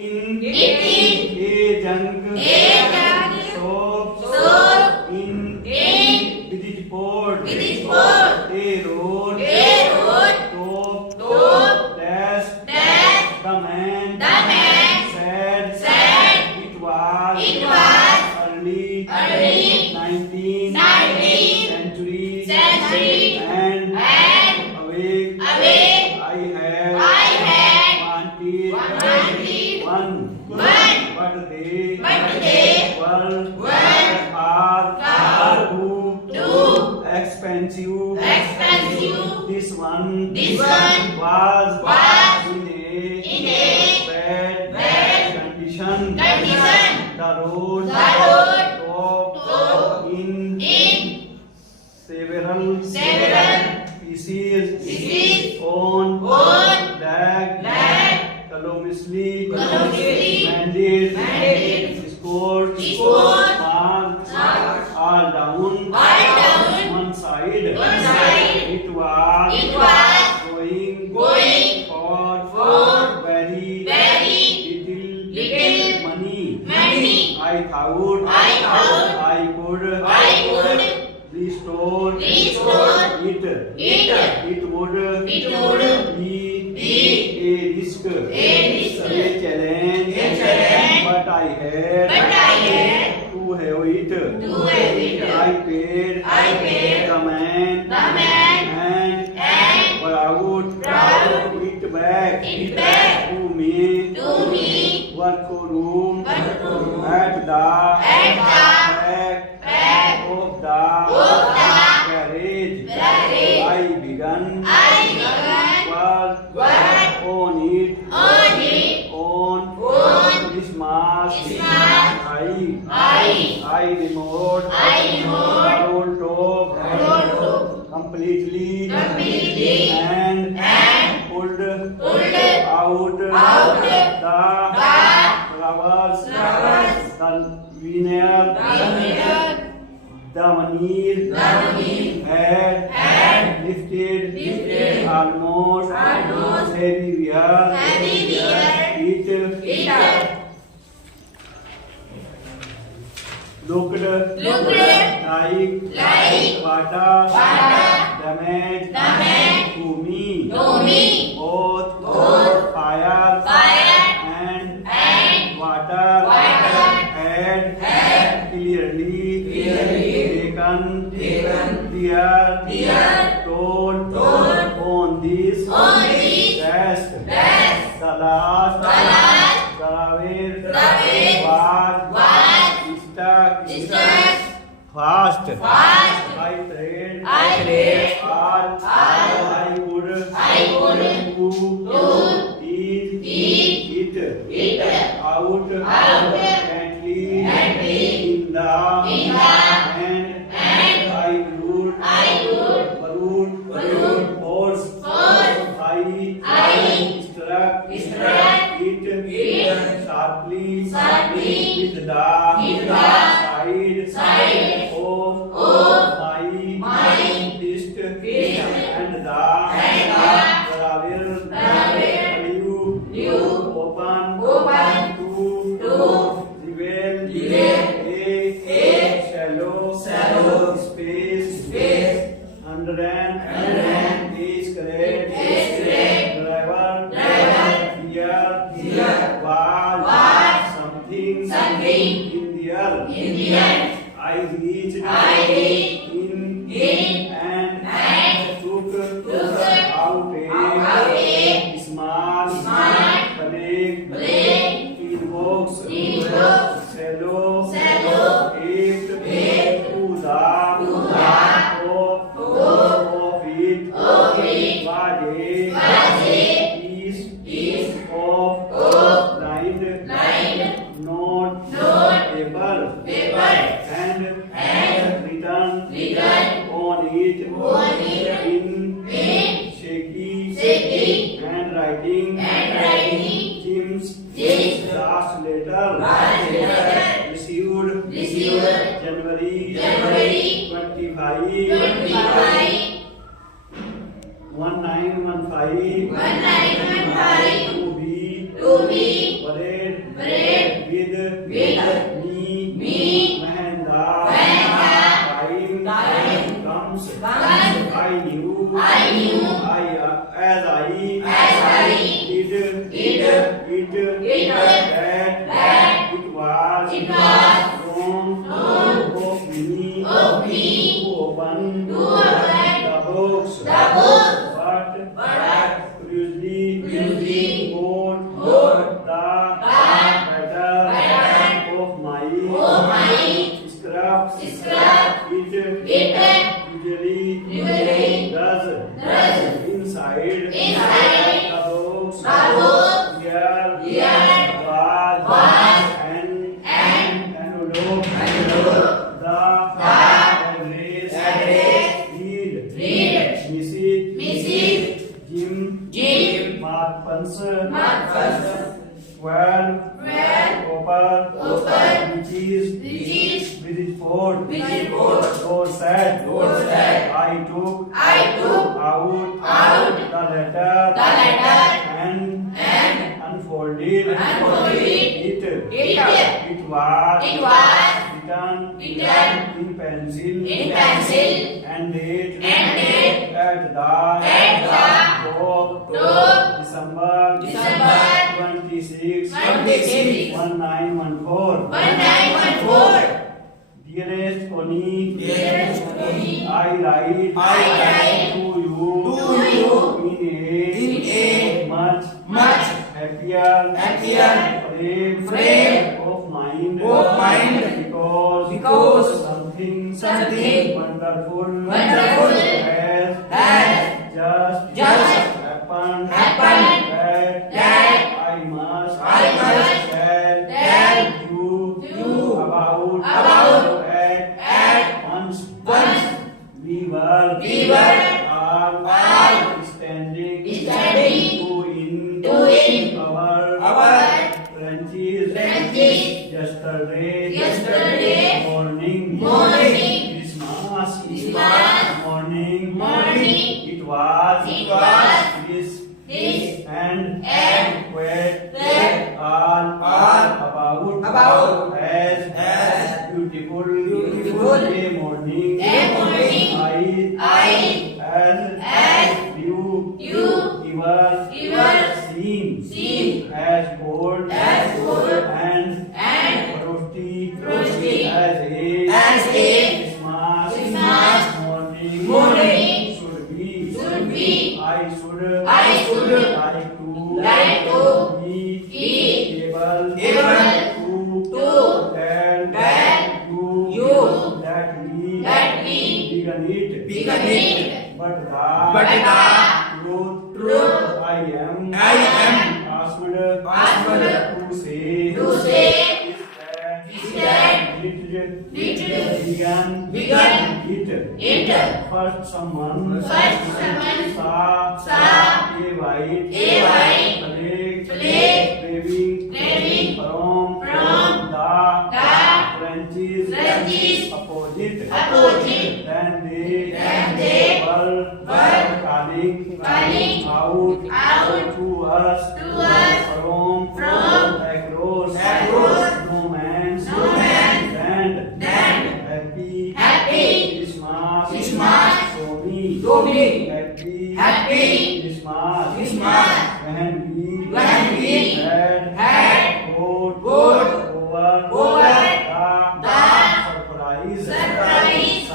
Eating. A junk. Soap. In. Visit port. A road. Top. Dash. The man. Sad. It was. Early. 19th century. And. Awake. I had. Wanted. One. But they. Were. Are. Too. Expensive. This one. Was. In a. Bad. Condition. The road. Top. In. Several. Pieces. On. Lag. Callously. Mended. Scored. Marked. All down. One side. It was. Going. For. Very. Little. Money. I thought. I could. Restore. It. It would. Be. A risk. A challenge. But I had. To have it. I paid. The man. And. Brought. It back. To me. Workroom. At the. Back. Of the. Garage. I began. Work. On it. On. Christmas. I remote. Roll top. Completely. And. Pulled. Out. The. Flowers. The winner. The money. Had. Lifted. Almost. Heavy wear. It. Looked. Like. Water. Damage. To me. Both. Fire. And. Water. Had. Clearly. Taken. Dear. Told. On this. Rest. The last. Travel. Was. Stuck. Fast. I trade. All. I would. Do. Eat. It. Out. Gently. In the. And. I would. Horse. I. Struck. It. Sharply. With the. Side. Of. My. Fist. And the. Travel. Open. To. Reveal. A. Shallow. Space. Under and. Is correct. Driver. Here. Was. Something. In the air. I reached. In. And. Took. Out a. Small. Break. Inbox. Shallow. Eight. To the. Top. Of it. Body. East. Of. Blind. Not. Paper. And. Return. On it. In. Shaky. Handwriting. Jim's. Last letter. Received. January. 25. 1915. To be. Parade. that it was known of me to open the books, but curiosity got the better of my scraps. It usually does inside the books. Here was an envelope. The address read Mrs. Jim Marpens 12 Copper Bridges Bridgeport. Door said I took out the letter and unfolded it. It was written in pencil and date at the top December 26 1914. Dearest Connie, I write to you in a much happier frame of mind because something wonderful has just happened that I must tell you about at once. We were all standing in our trenches yesterday morning. Christmas morning. It was this and quite all about as beautiful day morning. I as you ever seen as bold and roasty as a Christmas morning should be. I should like to be able to tell you that we began it. But the truth I am asked to say is that it began it. First someone saw a white flag waving from the trenches opposite. Then they were calling out to us from across no man's land. Happy Christmas to me. Happy Christmas when we had got over the surprise.